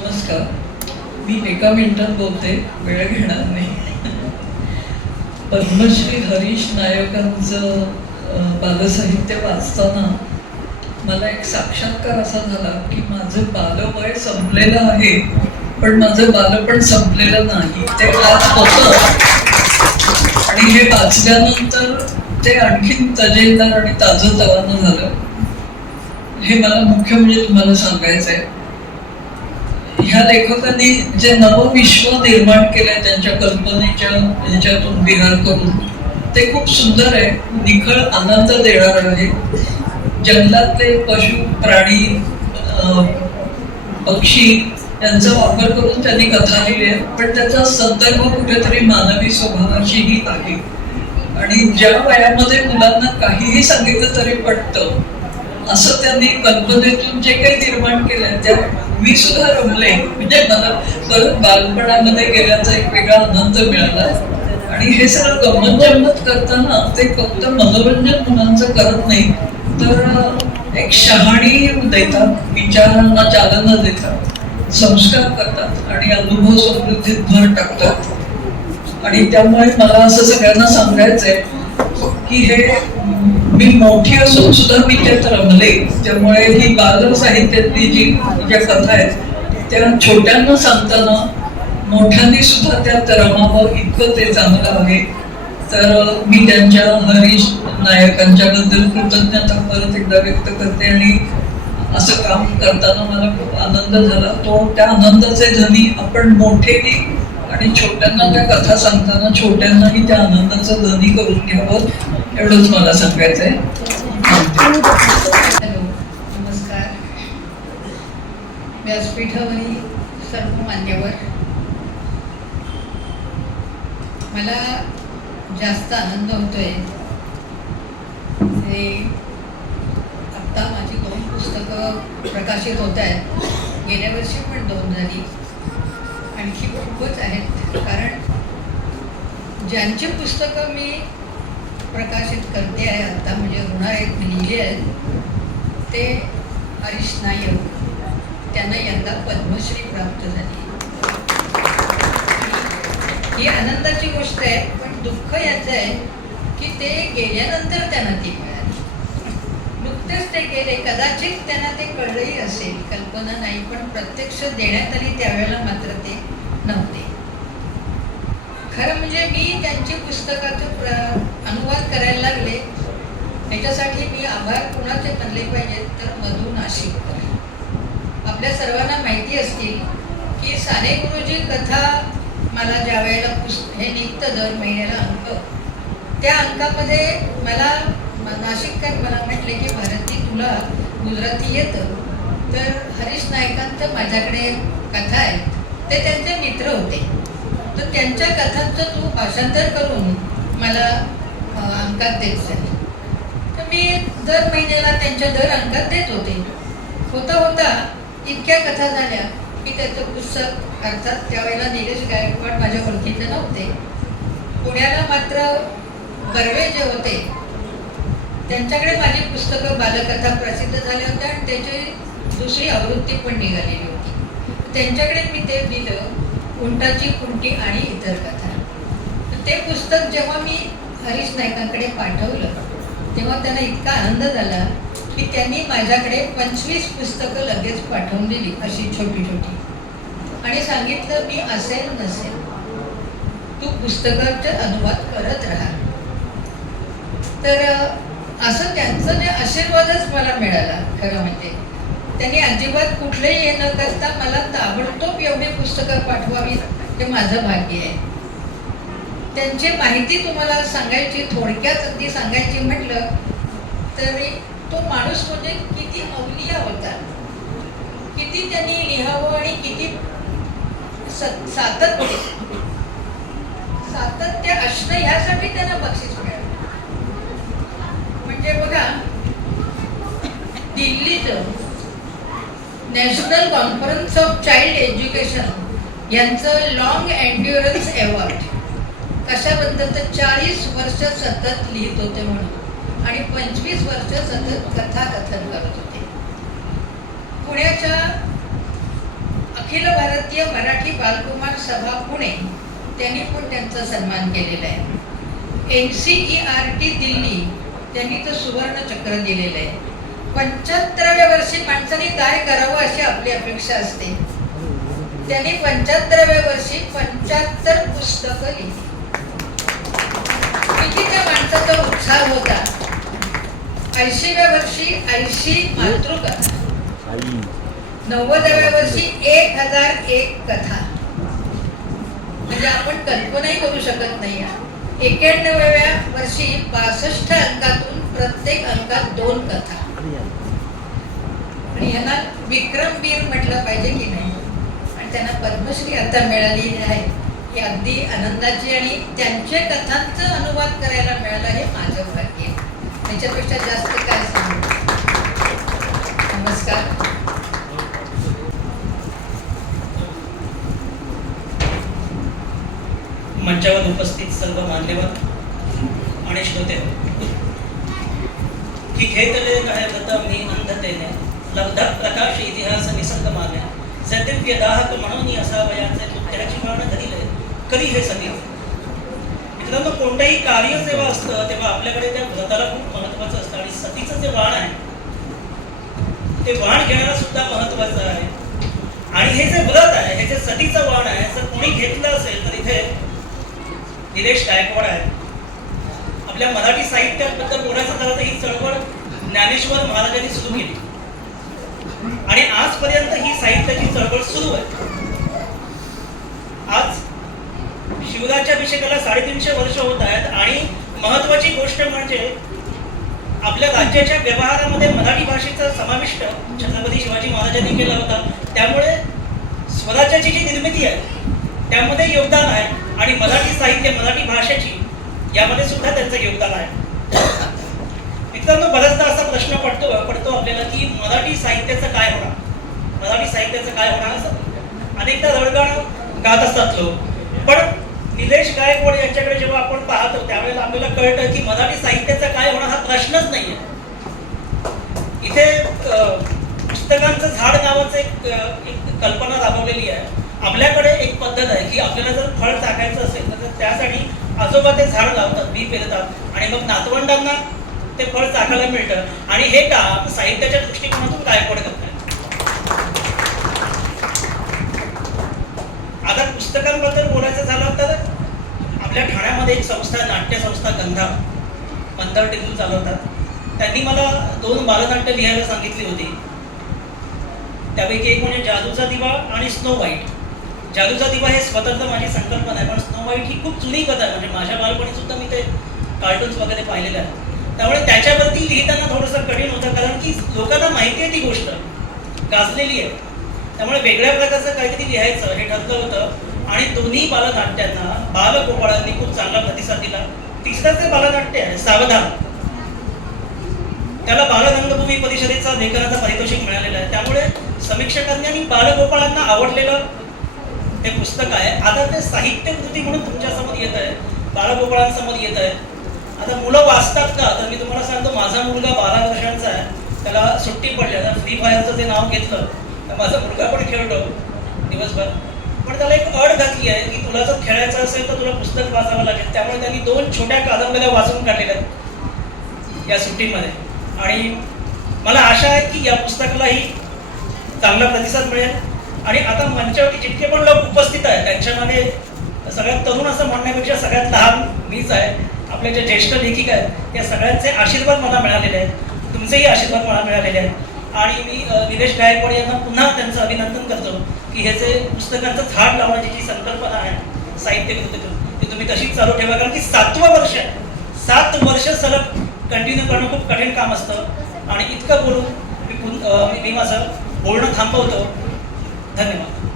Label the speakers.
Speaker 1: नमस्कार. मी एका मिनिटात बोलते वेळ घेणार नाही. पद्मश्री हरीश नायकांचं बालसाहित्य वाचताना मला एक साक्षात्कार असा झाला की माझं बालवय संपलेलं आहे पण माझं बालपण संपलेलं नाही. ते आज होतं. आणि हे वाचल्यानंतर ते आणखीन तजेदार आणि ताजं तवानं झालं. हे मला मुख्य म्हणजे तुम्हाला सांगायचं आहे ह्या लेखकांनी जे नवं विश्व निर्माण केलं त्यांच्या कल्पनेच्या ह्याच्यातून विहार करून ते खूप सुंदर आहे. निखळ आनंद देणार आहे. जंगलातले पशु प्राणी पक्षी यांचा वापर करून त्यांनी कथा लिहिली आहे. पण त्याचा संदर्भ कुठेतरी मानवी स्वभावाशीही आहे. आणि ज्या वयामध्ये मुलांना काहीही सांगितलं तरी पटतं असं त्यांनी कल्पनेतून जे काही निर्माण केलं त्या मी सुद्धा रमले. म्हणजे मला परत बालपणामध्ये गेल्याचा एक वेगळा आनंद मिळाला. आणि हे सगळं गंमत करताना ते फक्त मनोरंजन मुलांचं करत नाही तर एक शहाणी देतात विचारांना चालना देतात संस्कार करतात आणि अनुभव समृद्धीत भर टाकतात. आणि त्यामुळे मला असं सगळ्यांना सांगायचंय की हे मी मोठी असून सुद्धा मी त्यात रमले त्यामुळे ही बाल साहित्यातली जी ज्या कथा आहेत त्या छोट्यांना सांगताना मोठ्यांनी सुद्धा त्यात रमावं इतकं ते चांगलं आहे. तर मी त्यांच्या हरीश नायकांच्याबद्दल कृतज्ञता परत एकदा व्यक्त करते आणि असं काम करताना मला खूप आनंद झाला. तो त्या आनंदाचे धनी आपण मोठेही आणि छोट्यांना त्या कथा सांगताना छोट्यांनाही त्या आनंदाचं धनी करून घ्यावं एवढंच मला सांगायचं आहे
Speaker 2: हॅलो नमस्कार. व्यासपीठावरील सर्व मान्यवर. मला जास्त आनंद होतोय ते आत्ता माझी दोन पुस्तकं प्रकाशित होत आहेत. गेल्या वर्षी पण दोन झाली. आणखी खूपच आहेत. कारण ज्यांची पुस्तकं मी प्रकाशित करते आहे आता म्हणजे होणार आहेत लिहिले आहेत ते हरीश नायक त्यांना यंदा पद्मश्री प्राप्त झाली. ही आनंदाची गोष्ट आहे पण दुःख याचं आहे की ते गेल्यानंतर त्यांना ती मिळाली नुकतेच ते गेले कदाचित त्यांना ते कळलंही असेल. कल्पना नाही पण प्रत्यक्ष देण्यात आली त्यावेळेला मात्र ते नव्हते. खरं म्हणजे मी त्यांची पुस्तकाचं प्र अनुवाद करायला लागले. त्याच्यासाठी मी आभार कुणाचे मानले पाहिजेत तर मधू नाशिककर आपल्या सर्वांना माहिती असतील की साने गुरुजी कथा मला ज्या वेळेला पुस्त हे निघतं दर महिन्याला अंक त्या अंकामध्ये मला नाशिककर मला म्हटले की भारती मुलं गुजराती येतं तर हरीश नायकांचं माझ्याकडे कथा आहेत ते त्यांचे मित्र होते. तर त्यांच्या कथांचं तू भाषांतर करून मला अंकात देत जा तर मी दर महिन्याला त्यांच्या दर अंकात देत होते. होता होता इतक्या कथा झाल्या की त्याचं पुस्तक अर्थात त्यावेळेला निलेश गायकवाड माझ्या ओळखीचे नव्हते. पुण्याला मात्र कर्वे जे होते त्यांच्याकडे माझी पुस्तकं बालकथा प्रसिद्ध झाल्या होत्या आणि त्याची दुसरी आवृत्ती पण निघालेली होती. त्यांच्याकडे मी ते दिलं उंटाची कुंटी आणि इतर कथा. ते पुस्तक जेव्हा मी हरीश नायकांकडे पाठवलं तेव्हा त्यांना इतका आनंद झाला की त्यांनी माझ्याकडे पंचवीस पुस्तकं लगेच पाठवून दिली अशी छोटी छोटी. आणि सांगितलं मी असेल नसेल तू पुस्तकाचे अनुवाद करत राहा. तर असं त्यांचं जे आशीर्वादच मला मिळाला खरं म्हणजे. त्यांनी अजिबात कुठलेही हे न करता मला ताबडतोब एवढी पुस्तकं पाठवावी हे माझं भाग्य आहे. त्यांची माहिती तुम्हाला सांगायची थोडक्यात अगदी सांगायची म्हटलं तरी तो माणूस म्हणजे किती अवलिया होता. किती त्यांनी लिहावं आणि किती सातत्य. सातत्य असणं ह्यासाठी त्यांना बक्षीस मिळालं. म्हणजे बघा दिल्लीचं national conference of child education यांचं लॉंग एन्ड्युरन्स अवॉर्ड कशाबद्दल तर चाळीस वर्ष सतत लिहित होते म्हणून आणि पंचवीस वर्ष सतत कथा कथन करत होते. पुण्याच्या अखिल भारतीय मराठी बालकुमार सभा पुणे त्यांनी पण त्यांचा सन्मान केलेला आहे. N C E R T Delhi त्यांनी तर सुवर्ण चक्र दिलेलं आहे. पंच्याहत्तराव्या वर्षी माणसाने काय करावं अशी आपली अपेक्षा असते? त्यांनी पंच्याहत्तराव्या वर्षी पंच्याहत्तर पुस्तकं लिहिली. किती त्या माणसाचा उत्साह होता? ऐंशीव्या वर्षी ऐंशी मातृकथा नव्वदाव्या वर्षी एक हजार एक कथा. म्हणजे आपण कल्पनाही करू शकत नाही. एक्याण्णव्या वर्षी बासष्ट अंकातून प्रत्येक अंकात दोन कथा. आणि यांना. विक्रमवीर म्हटलं पाहिजे की नाही? आणि त्यांना पद्मश्री आता मिळालेली आहे. ही अगदी आनंदाची आणि त्यांच्या कथांचं अनुवाद करायला मिळालं हे माझं भाग्य त्याच्यापेक्षा जास्त काय सांगू? नमस्कार.
Speaker 3: मंचावर उपस्थित सर्व मान्यवर आणि श्रोते. की घेतले काय गत मी अंधतेने लब्ध प्रकाश इतिहास निसंग माने जे दिव्य दाहक म्हणून असावयाचे त्याची वाण धरिले. कधी हे संगीत मित्रांनो कोणतंही कार्य जेव्हा असतं तेव्हा आपल्याकडे त्या व्रताला खूप महत्वाचं असतं आणि सतीचं जे वाण आहे ते वाण घेणारा सुद्धा महत्वाचं आहे. आणि हे जे व्रत आहे हे जे सतीचं वाण आहे जर कोणी घेतलं असेल तर इथे निलेश गायकवाड आहे आपल्या मराठी साहित्याबद्दल बोलायचं झालं तर ही चळवळ ज्ञानेश्वर महाराजांनी सुरू केली. आणि आजपर्यंत ही साहित्याची चळवळ सुरू आहे. आज शिवराच्या अभिषेकाला साडेतीनशे वर्ष होत आहेत आणि महत्वाची गोष्ट म्हणजे आपल्या राज्याच्या व्यवहारामध्ये मराठी भाषेचा समाविष्ट छत्रपती शिवाजी महाराजांनी केला होता. त्यामुळे स्वराज्याची जी निर्मिती आहे त्यामध्ये योगदान आहे. आणि मराठी साहित्य मराठी भाषेची यामध्ये सुद्धा त्यांचं योगदान आहे. मित्रांनो बऱ्याचदा असा प्रश्न पडतो पडतो आपल्याला की मराठी साहित्याचं काय होणार? मराठी साहित्याचं काय होणार असं? अनेकदा रडगाणं गात असतात लोक. पण निलेश गायकवाड यांच्याकडे जेव्हा आपण पाहतो त्यावेळेला आपल्याला कळतं की मराठी साहित्याचं काय होणार हा प्रश्नच नाहीये. इथे पुस्तकांचं झाड नावाचं एक एक कल्पना राबवलेली आहे. आपल्याकडे एक पद्धत आहे की आपल्याला जर फळ टाकायचं असेल तर त्यासाठी आजोबा ते झाड लावतात बी पेरतात आणि मग नातवंडांना ते फळ चाकायला मिळतं. आणि हे का साहित्याच्या दृष्टिकोनातून गायकवाड करतात? आता पुस्तकांबद्दल बोलायचं झालं तर आपल्या ठाण्यामध्ये एक संस्था नाट्य संस्था गंधा पंधर टिकून चालवतात. त्यांनी मला दोन बालनाट्य लिहायला सांगितली होती. त्यापैकी एक म्हणजे जादूचा दिवा आणि स्नो व्हाईट. जादूचा दिवा हे स्वतंत्र माझी संकल्पना आहे पण स्नो व्हाईट ही खूप जुनी कथा आहे. म्हणजे माझ्या बालपणी सुद्धा मी ते कार्टून्स वगैरे पाहिलेले आहेत. त्यामुळे त्याच्यावरती लिहिताना थोडंसं कठीण होतं कारण की लोकांना माहिती आहे ती गोष्ट. गाजलेली आहे. त्यामुळे वेगळ्या प्रकारचं काहीतरी लिहायचं हे ठरलं होतं. आणि दोन्ही बालनाट्यांना बालगोपाळांनी खूप चांगला प्रतिसाद दिला. तिसरं ते बालनाट्य आहे सावधान. त्याला बालरंगभूमी परिषदेचा लेखनाचा पारितोषिक मिळालेला आहे. त्यामुळे समीक्षकांनी आणि बालगोपाळांना आवडलेलं हे पुस्तक आहे. आता ते साहित्य कृती म्हणून तुमच्यासमोर येत आहे. बालगोपाळांसमोर येत आहे. आता मुलं वाचतात का? तर मी तुम्हाला सांगतो माझा मुलगा बारा वर्षांचा आहे. त्याला सुट्टी पडली. आता फ्री फायरचं ते नाव घेतलं तर माझा मुलगा पण खेळतो दिवसभर. पण त्याला एक अड घातली आहे की तुला जर खेळायचं असेल तर तुला पुस्तक वाचावं लागेल. त्यामुळे त्यांनी दोन छोट्या कादंबऱ्या वाचून काढलेल्या आहेत या सुट्टीमध्ये. आणि मला आशा आहे की या पुस्तकालाही चांगला प्रतिसाद मिळेल. आणि आता मंचावरती जितके पण लोक उपस्थित आहेत त्यांच्यामध्ये सगळ्यात तरुण असं म्हणण्यापेक्षा सगळ्यात लहान मीच आहे. आपले ज्या ज्येष्ठ लेखिका आहेत त्या सगळ्यांचे आशीर्वाद मला मिळालेले आहेत. तुमचेही आशीर्वाद मला मिळालेले आहेत. आणि मी निलेश गायकवाड यांना पुन्हा त्यांचं अभिनंदन करतो की हे जे पुस्तकांचं झाड लावण्याची जी संकल्पना आहे साहित्य कृतीतून ती तुम्ही तशीच चालू ठेवा. कारण की सातवं वर्ष आहे. सात वर्ष सलग कंटिन्यू करणं खूप कठीण काम असतं. आणि इतकं बोलून मी पुन- मी- मी माझं बोलणं थांबवतो. धन्यवाद.